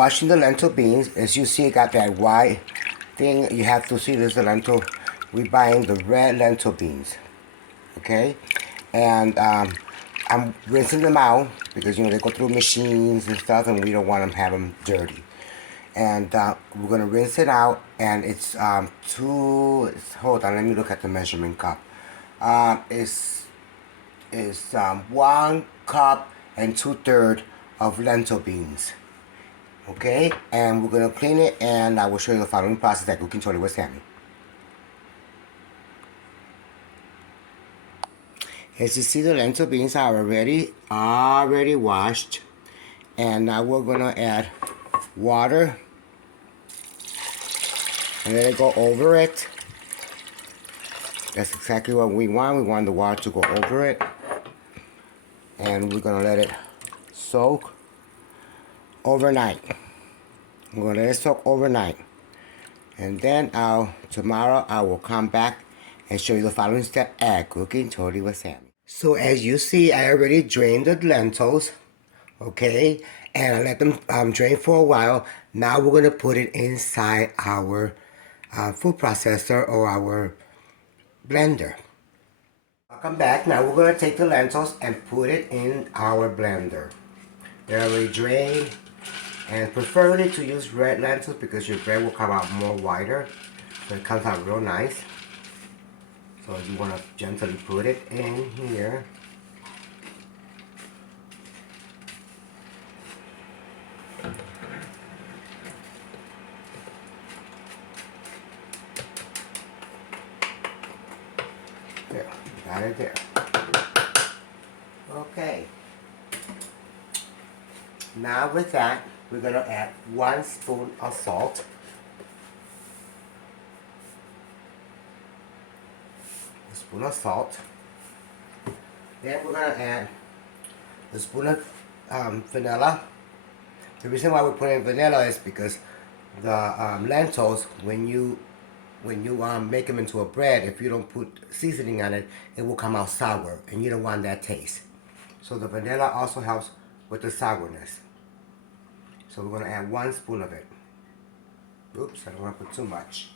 washing the lentil beans. As you see, it got that white thing. You have to see this the lentil. We're buying the red lentil beans, okay? And I'm rinsing them out because they go through machines and stuff, and we don't want them have them dirty. And we're gonna rinse it out, and it's hold on, let me look at the measurement cup. It's 1 cup and 2/3 of lentil beans. Okay, and we're gonna clean it, and I will show you the following process at Cooking Totally with Sammy. As you see, the lentil beans are already washed, and now we're gonna add water and let it go over it. That's exactly what we want. We want the water to go over it, and we're gonna let it soak overnight. We're gonna let it soak overnight, and then tomorrow I will come back and show you the following step at Cooking Totally with Sammy. So as you see, I already drained the lentils, okay, and I let them drain for a while. Now we're gonna put it inside our food processor or our blender. Welcome back. Now we're gonna take the lentils and put it in our blender. They're already drained, and preferably to use red lentils because your bread will come out more whiter, so it comes out real nice. So you want to gently put it in here. There, got it there. Okay. Now with that, we're going to add 1 spoon of salt. Spoon of salt. Then we're going to add a spoon of vanilla. The reason why we're putting vanilla is because the lentils, when you make them into a bread, if you don't put seasoning on it, it will come out sour, and you don't want that taste. So the vanilla also helps with the sourness. So we're going to add 1 spoon of it. Oops, I don't want to put too much.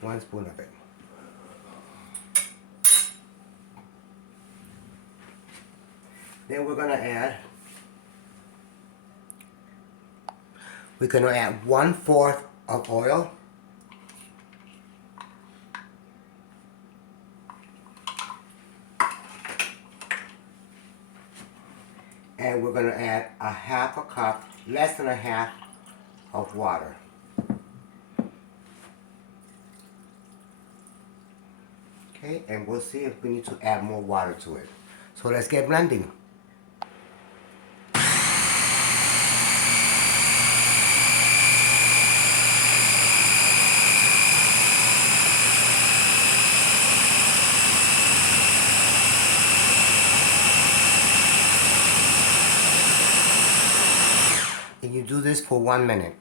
1 spoon of it. Then we're gonna add 1/4 of oil. And we're gonna add 1/2 cup, less than 1/2 of water. Okay, and we'll see if we need to add more water to it. So let's get blending. And you do this for 1 minute.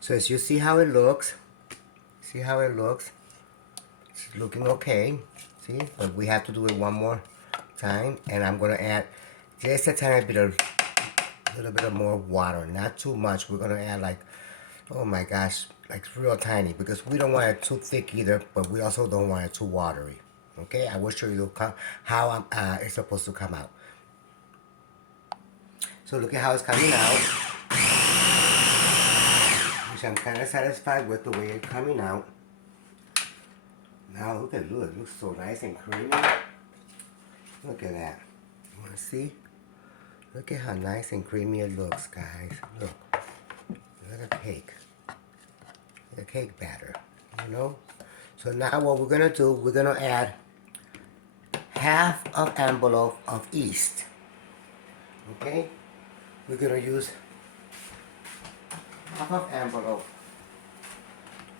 So as you see how it looks, it's looking okay, see, but we have to do it one more time, and I'm gonna add just a tiny bit of, little bit of more water, not too much. We're gonna add like, oh my gosh, like real tiny, because we don't want it too thick either, but we also don't want it too watery. Okay, I will show you how it's supposed to come out. So look at how it's coming out. Which I'm kind of satisfied with the way it's coming out. Now look, it looks so nice and creamy. Look at that. You want to see? Look at how nice and creamy it looks, guys. Look. Look at the cake. The cake batter, So now what we're going to do, we're going to add 1/2 envelope of yeast. Okay? We're going to use 1/2 envelope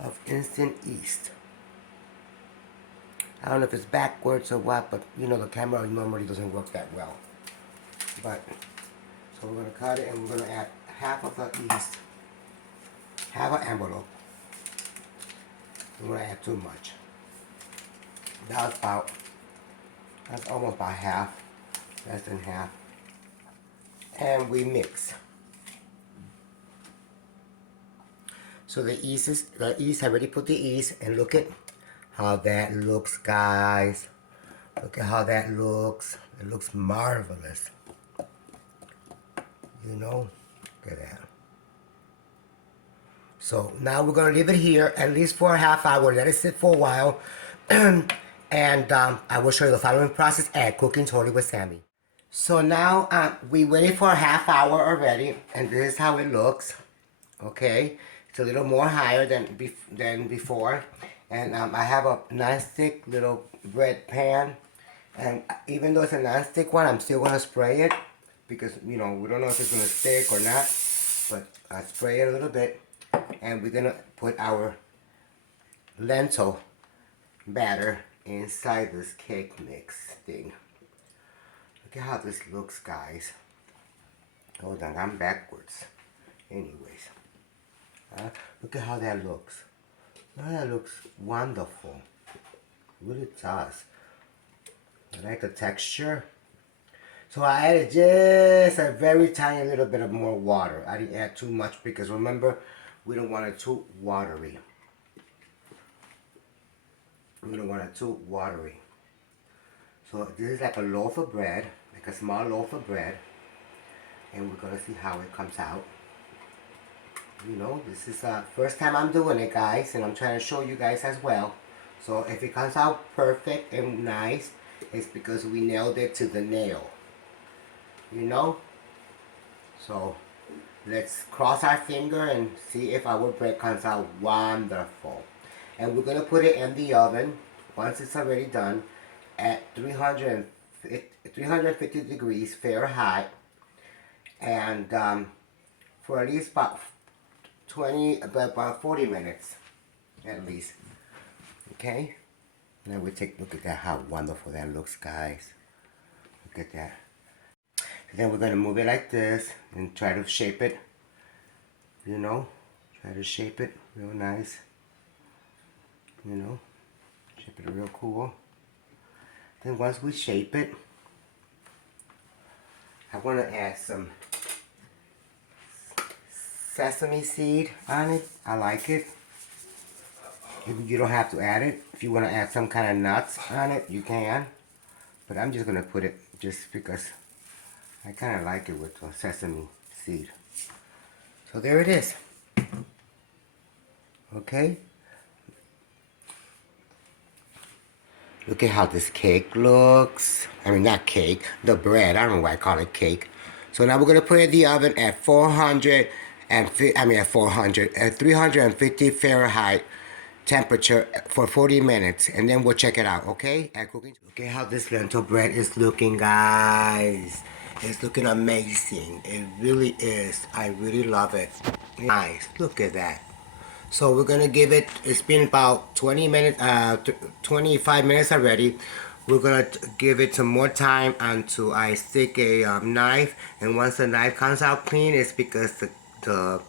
of instant yeast. I don't know if it's backwards or what, but you know the camera normally doesn't work that well. But, so we're going to cut it and we're going to add half of the yeast, half an envelope. I'm going to add too much. That's almost about half, less than half. And we mix. So the yeast, I already put the yeast, and look at how that looks, guys. Look at how that looks. It looks marvelous. You know, look at that. So now we're gonna leave it here at least for a half hour. Let it sit for a while, and I will show you the following process at Cooking Totally with Sammy. So now we waited for a half hour already, and this is how it looks. Okay, it's a little more higher than before, and I have a non-stick little bread pan, and even though it's a non-stick one, I'm still gonna spray it because you know we don't know if it's gonna stick or not, but I spray it a little bit, and we're gonna put our lentil batter inside this cake mix thing. Look at how this looks, guys. Hold on, I'm backwards. Anyways, look at how that looks. Oh, that looks wonderful. It really does. I like the texture. So I added just a very tiny little bit of more water. I didn't add too much because remember, we don't want it too watery. We don't want it too watery. So this is like a loaf of bread, like a small loaf of bread. And we're gonna see how it comes out. You know, this is the first time I'm doing it, guys, and I'm trying to show you guys as well. So if it comes out perfect and nice, it's because we nailed it to the nail. You know? So let's cross our finger and see if our bread comes out wonderful. And we're gonna put it in the oven once it's already done at 350 degrees Fahrenheit, and for at least about 40 minutes at least. Okay, now we look at that, how wonderful that looks, guys. Look at that. And then we're gonna move it like this and try to shape it, you know, try to shape it real nice, you know, shape it real cool. Then once we shape it, I want to add some sesame seed on it. I like it. You don't have to add it. If you want to add some kind of nuts on it, you can. But I'm just going to put it just because I kind of like it with the sesame seed. So there it is. Okay. Look at how this cake looks. I mean, not cake, the bread. I don't know why I call it cake. So now we're going to put it in the oven at 350 Fahrenheit temperature for 40 minutes. And then we'll check it out, okay? At cooking. Look at how this lentil bread is looking, guys. It's looking amazing. It really is. I really love it. Nice. Look at that. So we're gonna give it, it's been about 20 minutes, 25 minutes already. We're gonna give it some more time until I stick a knife, and once the knife comes out clean, it's because the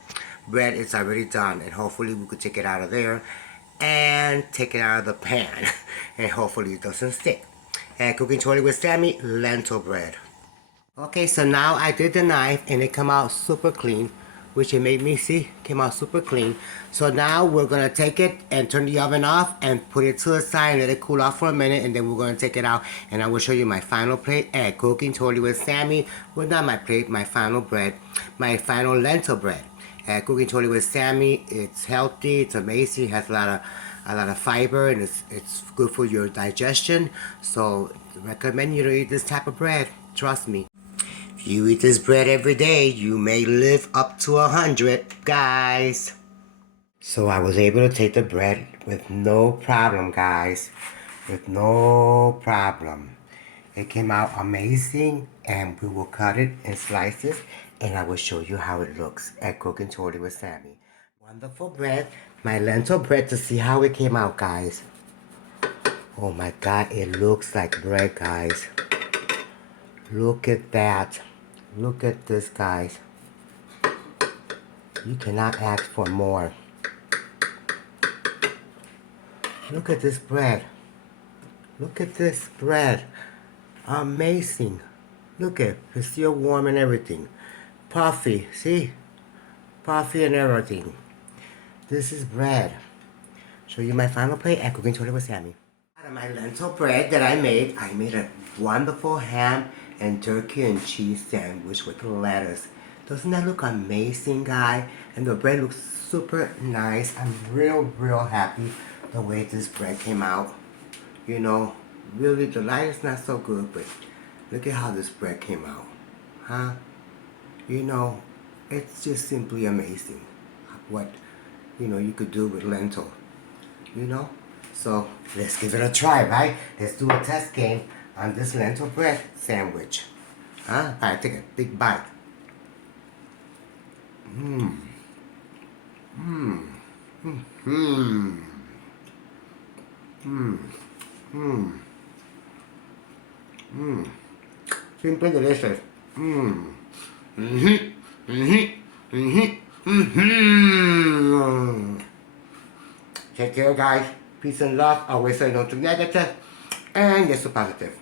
bread is already done, and hopefully we could take it out of there and take it out of the pan, and hopefully it doesn't stick. And Cooking Totally with Sammy, lentil bread. Okay, so now I did the knife and it came out super clean, which it made me see, came out super clean. So now we're gonna take it and turn the oven off and put it to the side and let it cool off for a minute, and then we're gonna take it out and I will show you my final plate at Cooking Totally with Sammy. Well, not my plate, my final bread, my final lentil bread. At Cooking Totally with Sammy, it's healthy, it's amazing, it has a lot of fiber, and it's good for your digestion. So recommend you to eat this type of bread, trust me. If you eat this bread every day, you may live up to 100, guys. So I was able to take the bread with no problem, guys. With no problem. It came out amazing, and we will cut it in slices, and I will show you how it looks at Cooking Totally with Sammy. Wonderful bread. My lentil bread to see how it came out, guys. Oh my God, it looks like bread, guys. Look at that. Look at this, guys. You cannot ask for more. Look at this bread. Look at this bread. Amazing. Look at it. It's still warm and everything. Puffy. See? Puffy and everything. This is bread. Show you my final plate at Cooking Today with Sammy. Out of my lentil bread that I made a wonderful ham and turkey and cheese sandwich with lettuce. Doesn't that look amazing, guys? And the bread looks super nice. I'm real happy the way this bread came out. You know, really the light is not so good, but look at how this bread came out. Huh? You know, it's just simply amazing what, you know, you could do with lentil. You know? So, let's give it a try, right? Let's do a test game on this lentil bread sandwich. Huh? Alright, take a big bite. Simply delicious. Take care, guys. Peace and love. Always say no to negative and yes to positive.